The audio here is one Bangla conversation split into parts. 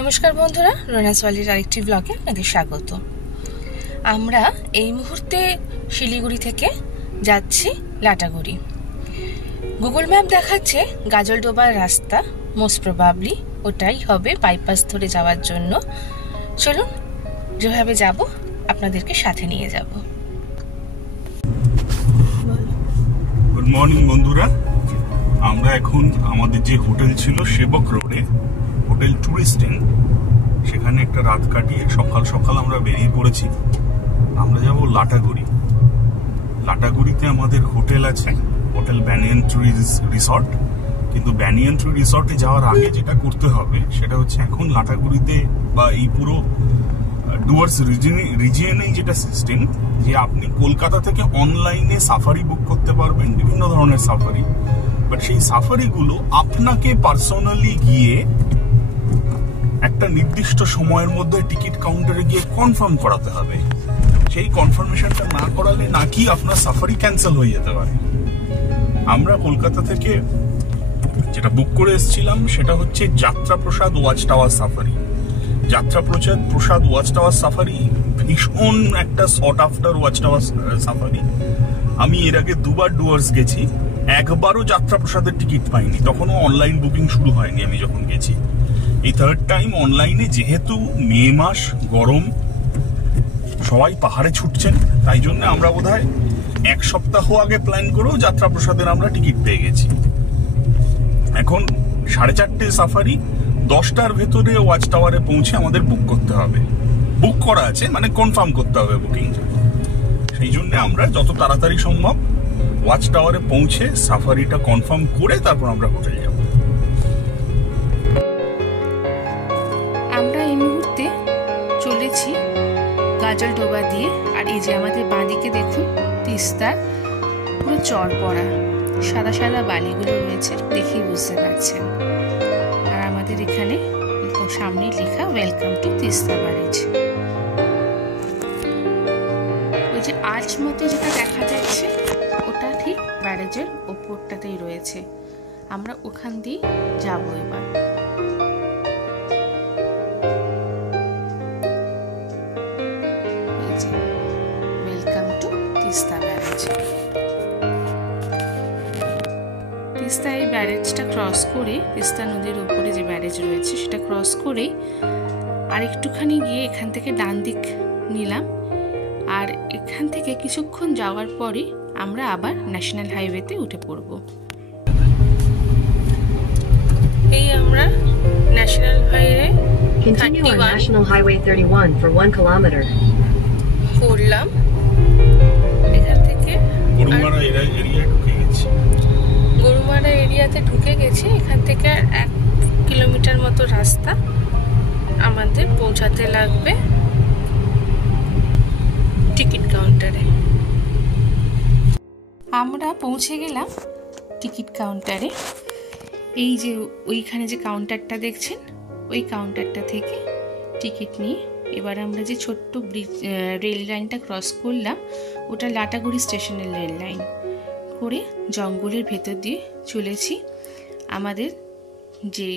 নমস্কার বন্ধুরা, রোনাস ওয়ার্ল্ডের আরেকটি ব্লগে আপনাদের স্বাগত। আমরা এই মুহূর্তে শিলিগুড়ি থেকে যাচ্ছি লাটাগুড়ি। গুগল ম্যাপ দেখাচ্ছে গাজলডোবার রাস্তা, মোস্ট প্রবাবলি ওটাই হবে বাইপাস ধরে যাওয়ার জন্য। চলুন, যেভাবে যাব আপনাদেরকে সাথে নিয়ে যাব। গুড মর্নিং বন্ধুরা, আমরা এখন আমাদের যে হোটেল ছিল সেবক রোডে, হোটেল টুরিস্ট ইন, সেখানে একটা রাত কাটিয়ে সকাল সকাল আমরা বেরিয়ে পড়েছি। আমরা যাব লাটাগুড়ি। লাটাগুড়িতে আমাদের হোটেল আছে, হোটেল ব্যানিয়ান ট্রি রিসর্ট। কিন্তু ব্যানিয়ান ট্রি রিসর্টে যাওয়ার আগে যেটা করতে হবে সেটা হচ্ছে, এখন লাটাগুড়িতে বা এই পুরো ডুয়ার্স রিজিয়নেই যেটা সিস্টেম, যে আপনি কলকাতা থেকে অনলাইনে সাফারি বুক করতে পারবেন, বিভিন্ন ধরনের সাফারি। বাট সেই সাফারিগুলো আপনাকে পার্সোনালি গিয়ে একটা নির্দিষ্ট সময়ের মধ্যে টিকিট কাউন্টারে গিয়ে কনফার্ম করাতে হবে। সেই কনফার্মেশনটা না করালে নাকি আপনার সাফারি ক্যান্সেল হয়ে যেতে পারে। আমরা কলকাতা থেকে যেটা বুক করে এসেছিলাম সেটা হচ্ছে Jatraprasad watch tower safari. Jatraprasad watch tower safari ভীষণ একটা short after watch tower safari. আমি এর আগে দুবার ডুয়ার্স গেছি, একবারও যাত্রাপ্রসাদের টিকিট পাইনি, তখনও অনলাইন বুকিং শুরু হয়নি আমি যখন গেছি। এই থার্ড টাইম অনলাইনে, যেহেতু মে মাস, গরম, সবাই পাহাড়ে ছুটছেন, তাই জন্য আমরা বোধহয় এক সপ্তাহ আগে প্ল্যান করেও যাত্রাপ্রসাদের আমরা টিকিট পেয়ে গেছি। এখন 4:30 সাফারি, 10টার ভেতরে ওয়াচ টাওয়ারে পৌঁছে আমাদের বুক করতে হবে। বুক করা আছে, মানে কনফার্ম করতে হবে বুকিং। সেই জন্য আমরা যত তাড়াতাড়ি সম্ভব ওয়াচ টাওয়ারে পৌঁছে সাফারিটা কনফার্ম করে তারপর আমরা হোটেল যাব। আমরা এই মুহূর্তে চলেছি গাজলডোবা দিয়ে। আর এই যে আমাদের বাঁদিকে দেখুন তিস্তার পুরো চর পড়া সাদা সাদা বালিগুলো রয়েছে, দেখেই বুঝতে পারছেন। আর আমাদের এখানে সামনে লেখা ওয়েলকাম টু তিস্তা ব্যারেজ। ওই যে আর্চ মতো যেটা দেখা যাচ্ছে ওটা ঠিক ব্যারেজের ওপরটাতেই রয়েছে। আমরা ওখান দিয়ে যাবো এবার। Welcome to Teesta barrage. Teesta এই ব্যারেজটা ক্রস করে, তিস্তা নদীর উপরে যে ব্যারেজ রয়েছে সেটা ক্রস করে আর একটুখানি গিয়ে এখান থেকে ডান দিক নিলাম। আর এখান থেকে কিছুক্ষণ যাওয়ার পরে আমরা আবার ন্যাশনাল হাইওয়েতে উঠে পড়ব। এই আমরা ন্যাশনাল হাইওয়ে 31 for 1 kilometer পড়লাম। এখান থেকে গরুমারা এরিয়াতে ঢুকে গেছি। এখান থেকে 1 কিলোমিটার মতো রাস্তা আমাদের পৌঁছাতে লাগবে টিকিট কাউন্টারে। আমরা পৌঁছে গেলাম টিকিট কাউন্টারে। এই যে ওইখানে যে কাউন্টারটা দেখছেন, ওই কাউন্টারটা থেকে টিকিট নিয়ে এবার আমরা যে ছোট্ট রেল লাইনটা ক্রস করলাম, ওটা লাটাগুড়ি স্টেশনের রেল লাইন করে জঙ্গলের ভেতর দিয়ে চলেছি আমাদের যে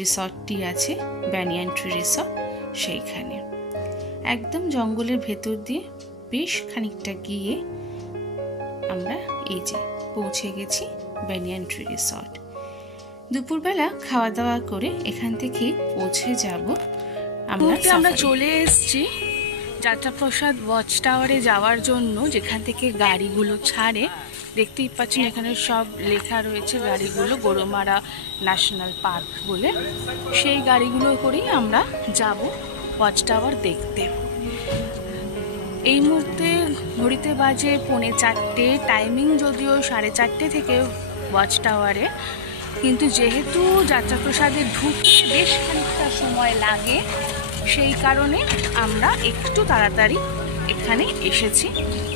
রিসর্টটি আছে, ব্যানিয়ান ট্রি রিসর্ট, সেইখানে। একদম জঙ্গলের ভেতর দিয়ে বেশ খানিকটা গিয়ে আমরা এই যে পৌঁছে গেছি ব্যানিয়ান ট্রি রিসর্ট। দুপুরবেলা খাওয়া দাওয়া করে এখান থেকে পৌঁছে যাব আমরা চলে এসেছি যাত্রাপ্রসাদ ওয়াচ টাওয়ারে যাওয়ার জন্য, যেখান থেকে গাড়িগুলো ছাড়ে। দেখতেই পাচ্ছেন এখানে সব লেখা রয়েছে গাড়িগুলো, গরুমারা ন্যাশনাল পার্ক বলে। সেই গাড়িগুলো করেই আমরা যাব ওয়াচ টাওয়ার দেখতে। এই মুহূর্তে ঘড়িতে বাজে 4:45, টাইমিং যদিও 4:30 থেকে ওয়াচ টাওয়ারে, কিন্তু যেহেতু যাত্রাপ্রসাদে ঢুকতে বেশ খানিকটা সময় লাগে, সেই কারণে আমরা একটু তাড়াতাড়ি এখানে এসেছি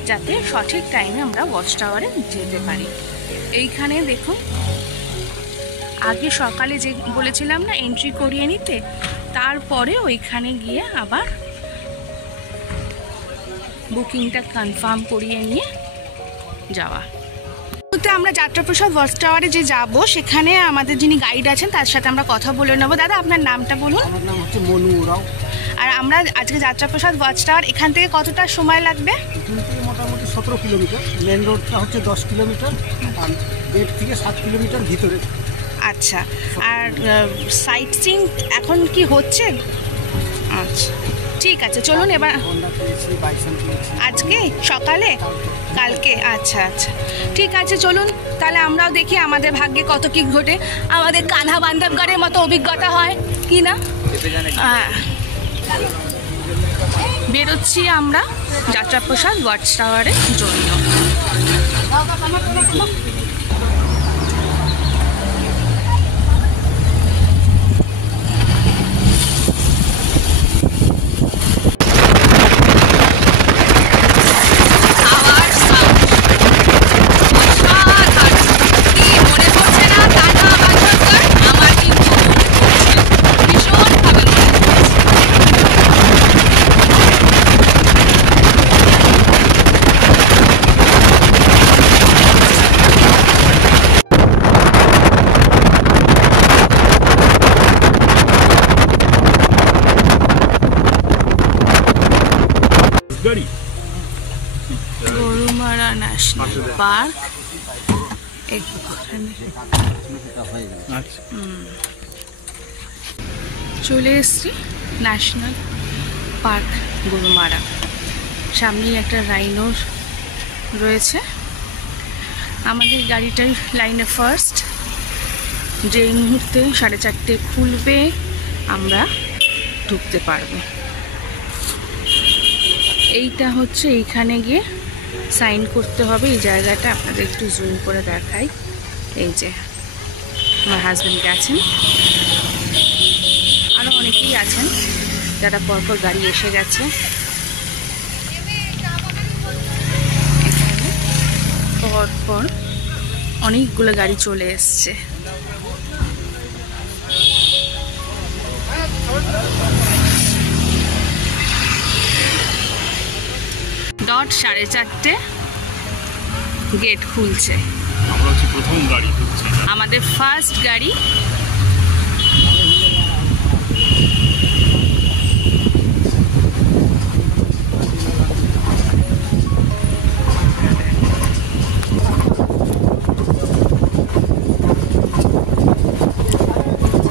যাতে সঠিক টাইমে আমরা ওয়াচ টাওয়ারে যেতে পারি। এইখানে দেখুন, আগে সকালে যে বলেছিলাম না এন্ট্রি করিয়ে নিতে, তারপরে ওইখানে গিয়ে আবার বুকিংটা কনফার্ম করিয়ে নিয়ে যাওয়া। আমরা যাত্রাপ্রসাদ ওয়াচ টাওয়ারে যে যাব সেখানে আমাদের যিনি গাইড আছেন তার সাথে আমরা কথা বলে নেব। দাদা আপনার নামটা বলুন। আমার নাম হচ্ছে মনু রাও। আর আমরা আজকে যাত্রাপ্রসাদ ওয়াচ টাওয়ার এখান থেকে কতটা সময় লাগবে? এখান থেকে মোটামুটি 17 কিলোমিটার, মেন রোডটা হচ্ছে 10 কিলোমিটার, আর গেট থেকে 7 কিলোমিটার ভিতরে। আচ্ছা, আর সাইট সিইং এখন কি হচ্ছে? আচ্ছা ঠিক আছে, চলুন এবার। হন্ডা পেয়েছি, বাইসন পেয়েছি। আজকে সকালে? কালকে? আচ্ছা আচ্ছা ঠিক আছে, চলুন তাহলে আমরাও দেখি আমাদের ভাগ্যে কত কি ঘটে, আমাদের কানহা বান্ধবগড়ের মতো অভিজ্ঞতা হয় কি না। বেরোচ্ছি আমরা যাত্রাপ্রসাদ ওয়াচ টাওয়ারের জন্য। গরুমারা ন্যাশনাল পার্ক এখানে চলে এসছি। ন্যাশনাল পার্ক গরুমারা, সামনেই একটা রাইনোর রয়েছে। আমাদের গাড়িটার লাইনে ফার্স্ট, যে মুহূর্তে 4:30 খুলবে আমরা ঢুকতে পারবো। এইটা হচ্ছে, এইখানে গিয়ে সাইন করতে হবে। এই জায়গাটা আপনাদের একটু জুম করে দেখাই। এই যে আমার হাজব্যান্ড গেছেন, আরও অনেকেই আছেন যারা পরপর গাড়ি এসে গেছে। পরপর অনেকগুলো গাড়ি চলে এসছে। ডট 4:30 গেট খুলছে। আমরা হচ্ছে প্রথম গাড়ি ঢুকছি, আমাদের ফার্স্ট গাড়ি।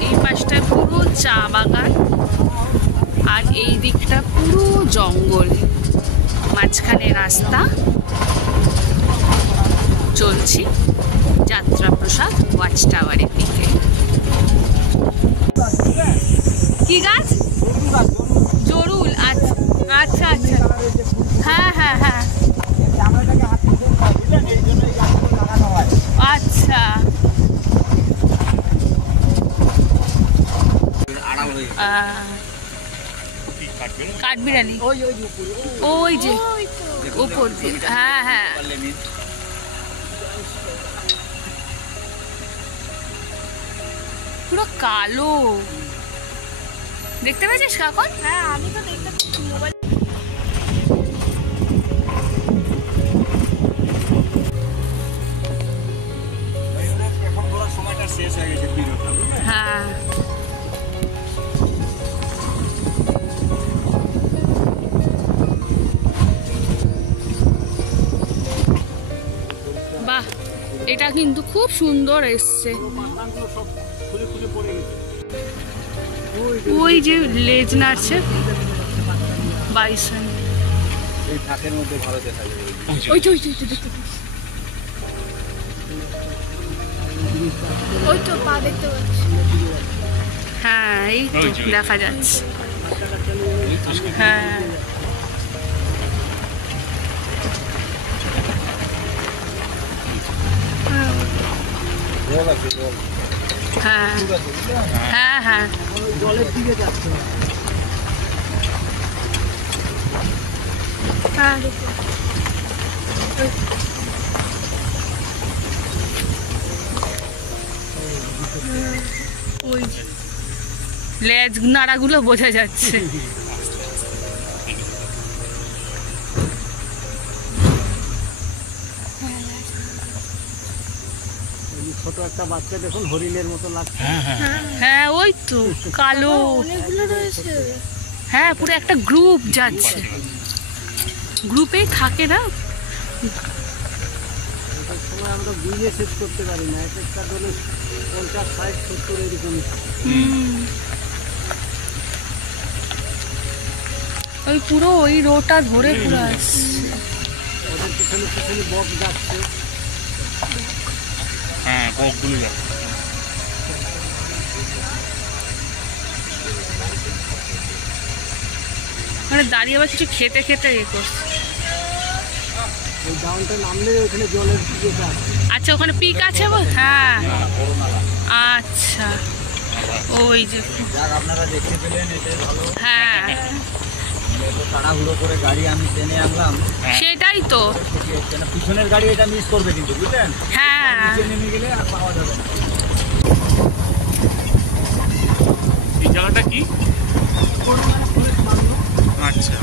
এই পাশটা পুরো চা বাগান আর এই দিকটা পুরো জঙ্গল, মাঝখানে রাস্তা। চলছি যাত্রাপ্রসাদ ওয়াচ টাওয়ারের দিকে। কি গাছ? জরুল। আচ্ছা আচ্ছা আচ্ছা, হ্যাঁ হ্যাঁ হ্যাঁ, আচ্ছা। কাঠবিড়ালি ওই যে উপর দিয়ে, হ্যাঁ হ্যাঁ। পুরো কালো, দেখতে পেয়েছিস কাকন? হ্যাঁ আমি তো দেখতে পাচ্ছি মোবাইল। হ্যাঁ বাহ, এটা কিন্তু খুব সুন্দর এসছে। ওই যে লেজ নাড়ছে বাইসন, এই ফাঁকের মধ্যে ভালো দেখা যায়। ওই তো দেখতে, ওই তো পা দেখতে পাচ্ছি। হ্যাঁ এই তো দেখা যাচ্ছে। হ্যাঁ হ্যাঁ হ্যাঁ হ্যাঁ, জলের দিকে যাচ্ছে। হ্যাঁ ওই লেজ নাড়াগুলো বোঝা যাচ্ছে। ছোট একটা বাচ্চা দেখুন হরিণের মতো লাগছে। হ্যাঁ ওই তো কালো অনেকগুলো রয়েছে। হ্যাঁ পুরো একটা গ্রুপ যাচ্ছে, গ্রুপেই থাকে না। এটার সময় আমরা বিলে শেষ করতে পারি না, এক একটা দলে 50, 60, 70 এরকম। ওই পুরো ওই রোটা ধরে পুরো আসছে। ওদের পিছনে পিছনে বক যাচ্ছে। হ্যাঁ বকগুলো যাচ্ছে। মানে দাঁড়িয়ে আবার কিছু খেতে খেতে ইয়ে করছে। ওই ডাউনটা নামলে ওখানে জলের দিকে যাচ্ছে। আচ্ছা ওখানে পিক আছে বল? হ্যাঁ আচ্ছা ওই যে যাক আপনারা দেখতে পেলেন, এটাই ভালো। হ্যাঁ এত তাড়াহুড়ো করে গাড়ি আমি টেনে আনলাম, সেটাই তো। কেন পিছনের গাড়ি এটা মিস করবে কিন্তু, বুঝলেন? হ্যাঁ নিচে নেমে গেলে আর পাওয়া যাবে না। এই জায়গাটা কি? আচ্ছা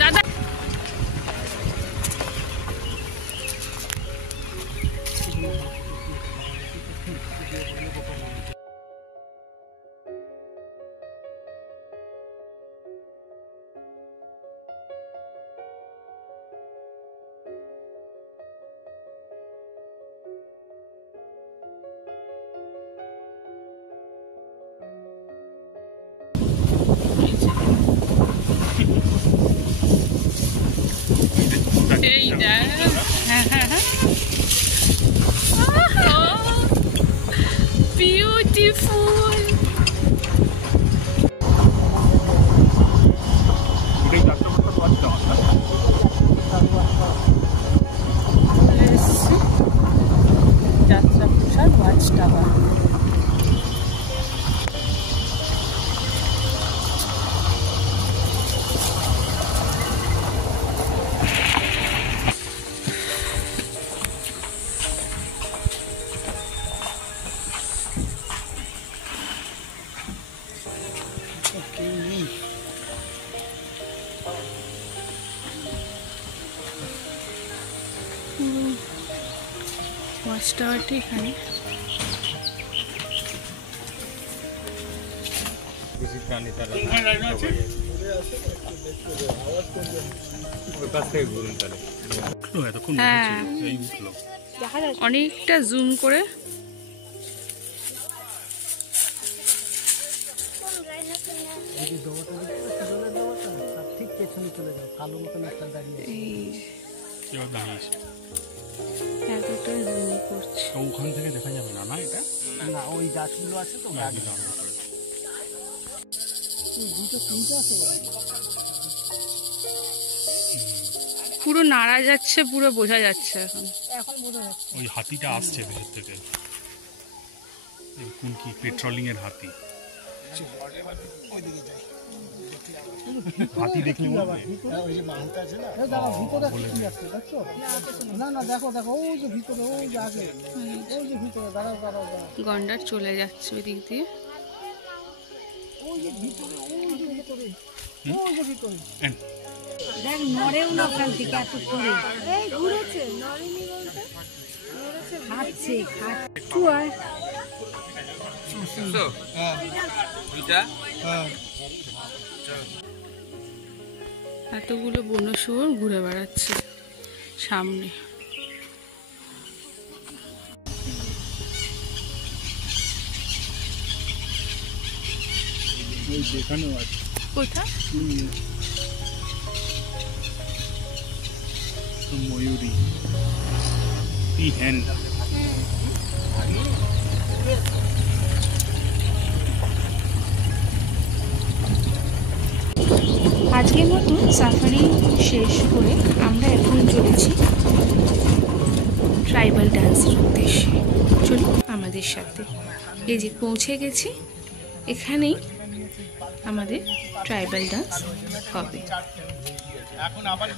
দাদা এই দেখ বিউটিফুল। এটাই যাত্রাপথটা পাচ্ছি আমরা। যাত্রা প্রসাদ ওয়াচ টাওয়ার। ওয়াচ টাওয়ারটি এখানে। এতক্ষণ হ্যাঁ এই উঠলো। অনেকটা জুম করে এই যে দোয়াটা দেখতে পাচ্ছ, জলের দোয়াটা, তার ঠিক পেছনে চলে যাও, কালো মতন একটা দাঁড়িয়ে আছে। এই এবার দাঁড়িয়েছে। এতটা জুম করছে। তো ওখান থেকে দেখা যাবে না, না এটা? না ওই গাছগুলো আছে তো, গাছ দুটো তিনটে আছে। পুরো নাড়া যাচ্ছে, পুরো বোঝা যাচ্ছে এখন। ওই হাতিটা আসছে ভেতর থেকে। কোন কি পেট্রোলিং এর হাতি? হাতি দেখলে ওই যে মাহুটা আছে না, দাঁড়াও ভিতরে কি আছে দেখছো? না না দেখো দেখো ওই যে ভিতরে, ওই যে আগে, ওই যে ভিতরে, দাঁড়াও দাঁড়াও দাঁড়াও, গন্ডার চলে যাচ্ছে ওই দিক দিয়ে। ওই যে ভিতরে, ওই যে ভিতরে, ওই যে ভিতরে। দেখ নড়েও না ওখান থেকে এত করে। এই ঘুরেছে, নড়েনি বলতে নড়েছে, খাচ্ছে খাচ্ছু আর এতগুলো বন্য শুয়োর ঘুরে বেড়াচ্ছে সামনে। যেখানেও আছে। কোথায়? ময়ূরী হ্যান্ড। আজকের মতো সাফারি শেষ করে আমরা এখন চলেছি ট্রাইবাল ডান্সের উদ্দেশ্যে। চলুন আমাদের সাথে। এই যে পৌঁছে গেছি, এখানেই আমাদের ট্রাইবাল ডান্স হবে। এখন আবার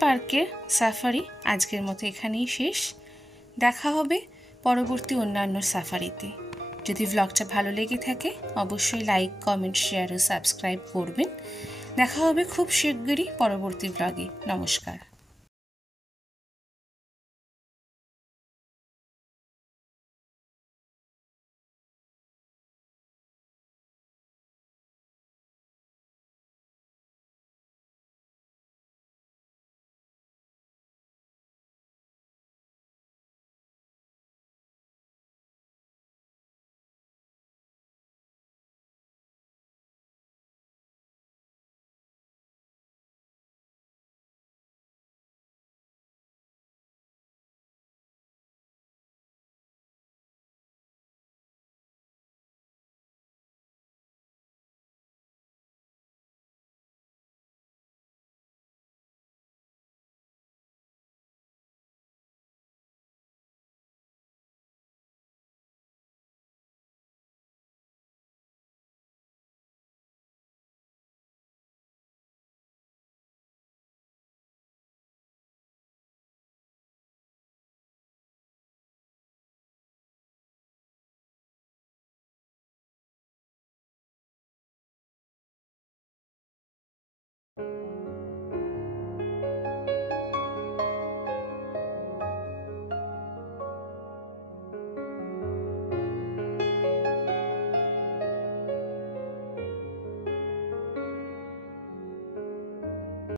পার্কের সাফারি আজকের মতো এখানেই শেষ। দেখা হবে পরবর্তী অন্যান্য সাফারিতে। যদি ব্লগটা ভালো লেগে থাকে অবশ্যই লাইক, কমেন্ট, শেয়ার ও সাবস্ক্রাইব করবেন। দেখা হবে খুব শিগগিরই পরবর্তী ব্লগে। নমস্কার।